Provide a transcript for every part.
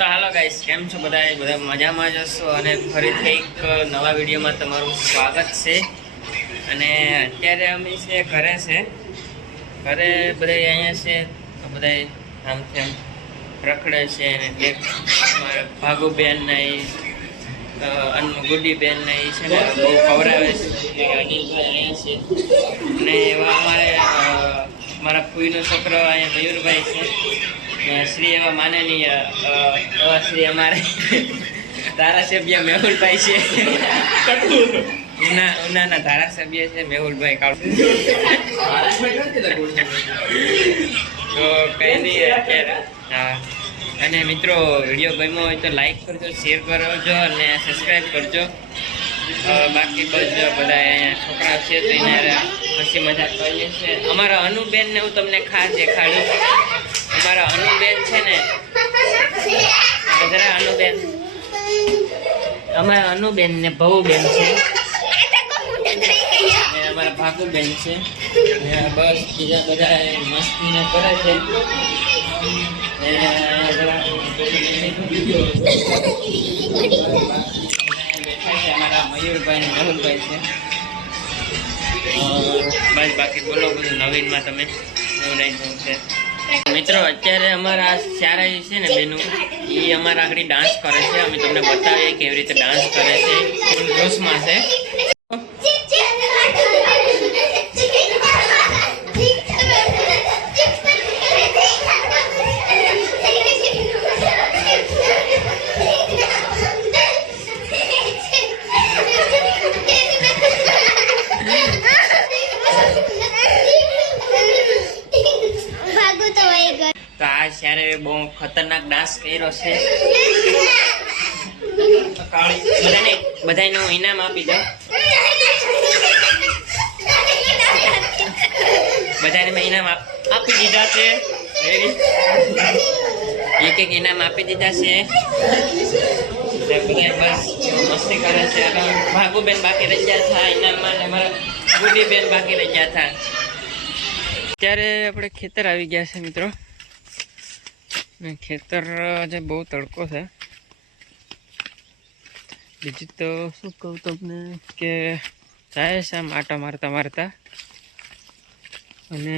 તો હાલો ગાઈસ, કેમ છો બધા મજામાં જ હશો અને ફરીથી એક નવા વિડીયોમાં તમારું સ્વાગત છે. અને અત્યારે અમે છે ઘરે બધા અહીંયા છે તો બધા આમથી આમ રખડે છે અને એક અમારા ભાગુબેન ને ગુડીબેન ને એ છે ને બહુ ખવડાવે છે અહીંયા છે. અને એવા મારા ફૂઈનો છોકરો અહીંયા મયુરભાઈ છે. શ્રી એવા માનનીય એવા શ્રી અમારે ધારાસભ્ય મેહુલભાઈ છે. ઉનાના ધારાસભ્ય છે મેહુલભાઈ કાળુ. તો કઈ નહીં અત્યારે. હા, અને મિત્રો વિડીયો ગમ્યો હોય તો લાઈક કરજો, શેર કરજો અને સબસ્ક્રાઈબ કરજો. બાકી બધા અહીંયા છોકરા છે તો એને હસી મજાક કરીએ છીએ. અમારા અનુબેન ને હું તમને ખાસ દેખાડું. અમારા અનુબેન છે ને જરા અનુબેન, અમારા અનુબેન ને ભવુબેન છે, અમારા ભાગુબેન છે. બસ બીજા બધા મસ્તી ને કરે છે. અમારા મયુરભાઈ ને મેહુલભાઈ છે. બસ બાકી બોલો બધું નવીનમાં તમે એવું નહીં શું છે. મિત્રો અત્યારે અમારા ચારા છે ને બેનું એ અમારા આગળ ડાન્સ કરે છે. અમે તમને બતાવીએ કેવી રીતે ડાન્સ કરે છે. ફૂલ જોશમાં છે. તો આ ત્યારે બહુ ખતરનાક ડાન્સ કર્યો છે. બધાને ઇનામ આપી દો. બધાને મેં ઇનામ આપી દીધા છે. એક ઇનામ આપી દીધા છે. બસ મસ્તી કરે છે. ભાગુબેન બાકી રહી ગયા હતા ઇનામમાં, ને મારા ગુડીબેન બાકી રહી ગયા હતા. અત્યારે આપણે ખેતર આવી ગયા છે મિત્રો. ખેતર આજે બહુ તડકો છે. બીજું તો શું કહું તમને કે જાય છે આમ આટા મારતા અને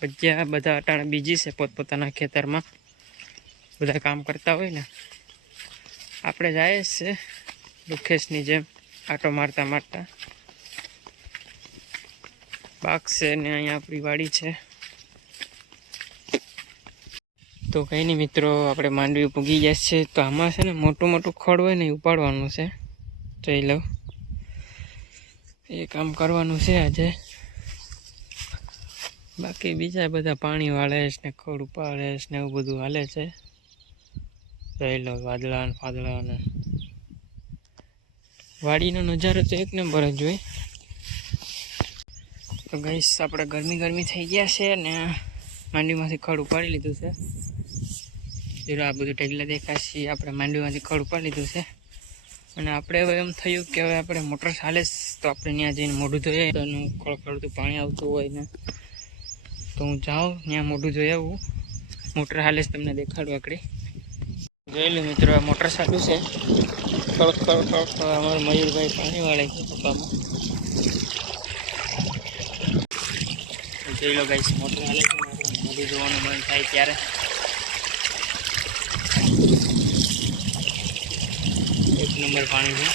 બધા અટાણા બીજી છે પોતપોતાના ખેતરમાં. બધા કામ કરતા હોય ને, આપણે જાય છે દુખેશની જેમ આટો મારતા. બાગ છે ને અહીંયા આપણી વાડી છે. તો કંઈ નહીં મિત્રો, આપણે માંડવી પૂગી જાય છે. તો આમાં છે ને મોટું ખડ હોય ને એ ઉપાડવાનું છે. જોઈ લો, એ કામ કરવાનું છે આજે. બાકી બીજા બધા પાણી વાળે છે ને ખડ ઉપાડે છે ને એવું બધું હાલે છે. જોઈ લો વાદળા ને ફાદળા ને વાડીનો નજારો તો એક નંબર જ હોય. તો ગઈશ આપણે ગરમી થઈ ગયા છે ને માંડવીમાંથી ખડ ઉપાડી લીધું છે. આ બધું ટેગલા દેખાશે. આપણે માંડવીમાંથી ખડ ઉપાડી લીધું છે. અને આપણે હવે એમ થયું કે હવે આપણે મોટર ચાલે તો આપણે ત્યાં જઈને મોઢું ધોઈએ. તો ખળખળતું પાણી આવતું હોય ને તો હું જાઉં ત્યાં મોઢું ધોઈ આવું. મોટર હાલે તમને દેખાડું આકડી. જોઈ લો મિત્રો, આ મોટર ચાલુ છે. ખળખળ અમારું મયુરભાઈ પાણી વાળે છે પપ્પામાં. જોઈ લો ગાઈસ, મોટર હાલે છે. મોઢું જોવાનું મન થાય ત્યારે. એક નંબર પાણી છે.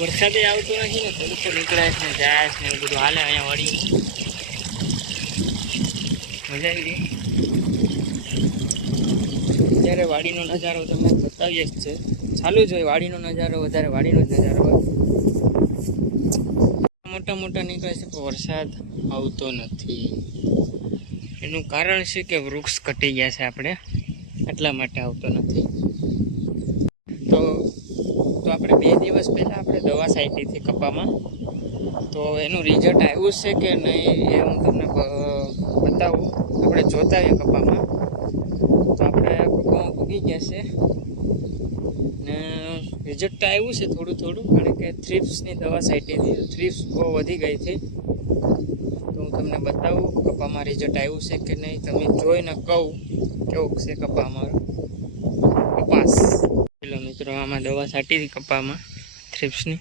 વરસાદે આવતો નથી ને, તડકો નીકળે છે ને જાય છે ને એવું બધું હાલે અહીંયા વાડીમાં. મજા આવી ગઈ. અત્યારે વાડીનો નજારો તમને બતાવીએ જ છે. ચાલુ જ હોય વાડીનો નજારો, વધારે વાડીનો જ નજારો હોય. મોટા નીકળે છે પણ વરસાદ આવતો નથી. એનું કારણ છે કે વૃક્ષ કટી ગયા છે આપણે, એટલા માટે આવતો નથી. તો આપણે 2 દિવસ પહેલાં આપણે દવા છાંટી હતી કપામાં. તો એનું રિઝલ્ટ આવ્યું છે કે નહીં એ હું તમને બતાવું. આપણે જોતા આવીએ કપામાં. તો આપણે કપામાં ઉગી ગયા છે ને રિઝલ્ટ તો આવ્યું છે થોડું, કારણ કે થ્રિપ્સની દવા છાંટી હતી. થ્રિપ્સ બહુ વધી ગઈ હતી. તો હું તમને બતાવું કપામાં રિઝલ્ટ આવ્યું છે કે નહીં. તમે જોઈને કહું કેવું છે કપા અમારો કપાસ. પેલો મિત્રો આમાં દવા છાંટી હતી કપામાં થ્રિપ્સની.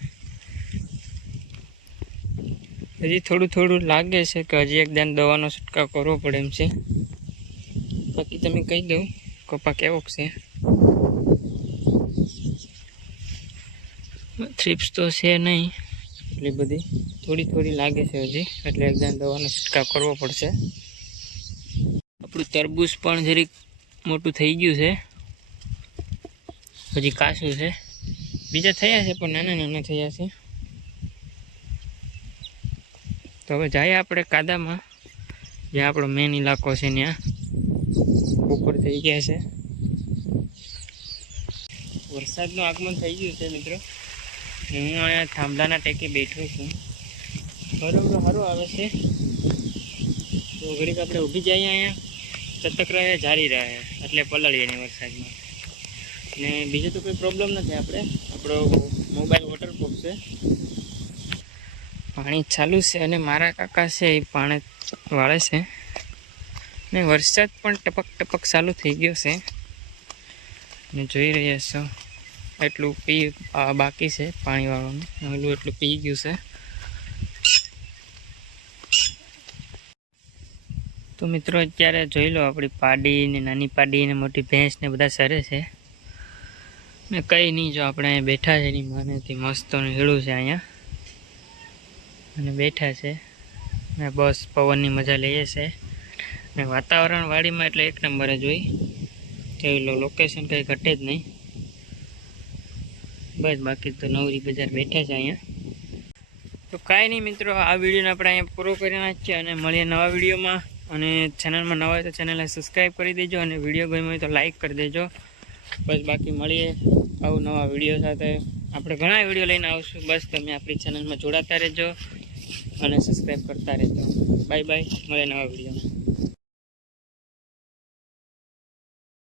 હજી થોડું લાગે છે કે હજી એક દાન દવાનો છંટકાવ કરવો પડે એમ છે. બાકી તમે કહી દઉં કપા કેવો છે. થ્રિપ્સ તો છે નહીં એટલી બધી, થોડી લાગે છે હજી, એટલે એક દાન દવાનો છંટકાવ કરવો પડશે. આપણું તરબૂચ પણ જરીક મોટું થઈ ગયું છે, હજી કાચું છે. બીજા થયા છે પણ નાના થયા છે. તો હવે જાય આપણે કાદામાં, જ્યાં આપણો મેન ઇલાકો છે ત્યાં ઉપર થઈ ગયા છે. વરસાદનું આગમન થઈ ગયું છે મિત્રો. હું અહીંયા થાંભલાના ટેકે બેઠો છું. બરોબર સારું આવે છે. તો ઘડીક આપણે ઊભી જઈએ, અહીંયા ચતક રહે જારી રહે એટલે પલળીએ નહીં વરસાદમાં. ને બીજું તો કોઈ પ્રોબ્લેમ નથી. આપણો મોબાઈલ વોટરપ્રૂફ છે. પાણી ચાલુ છે અને મારા કાકા છે એ પાણી વાળે છે. ને વરસાદ પણ ટપક ચાલુ થઈ ગયો છે. ને જોઈ રહ્યા છો એટલું બાકી છે પાણી વાળવાનું, એટલું પી ગયું છે. તો મિત્રો અત્યારે જોઈ લો આપણી પાડી ને નાની પાડી ને મોટી ભેંસ ને બધા સરે છે. ને કંઈ નહીં, જો આપણે અહીંયા બેઠા છે એની માનેથી મસ્ત હીળું છે અહીંયા અને બેઠા છે ને બસ પવનની મજા લઈએ છે. ને વાતાવરણ વાડીમાં એટલે એક નંબર જ હોય. જોઈ લો લોકેશન કંઈ ઘટે જ નહીં. બસ બાકી તો નવરી બજાર બેઠા છે અહીંયા. તો કાંઈ નહીં મિત્રો, આ વિડીયોને આપણે અહીંયા પૂરો કરી નાખીએ અને મળીએ નવા વિડીયોમાં. અને ચેનલમાં નવા હોય તો ચેનલને સબસ્ક્રાઈબ કરી દેજો અને વિડીયો ગમ્યો હોય તો લાઈક કરી દેજો. બસ બાકી મળીએ આવું નવા વિડીયો સાથે. આપણે ઘણા વિડીયો લઈને આવશું. બસ તમે આપણી ચેનલમાં જોડાતા રહેજો અને સબસ્ક્રાઈબ કરતા રહેજો. બાય બાય, મળીએ નવા વિડીયોમાં.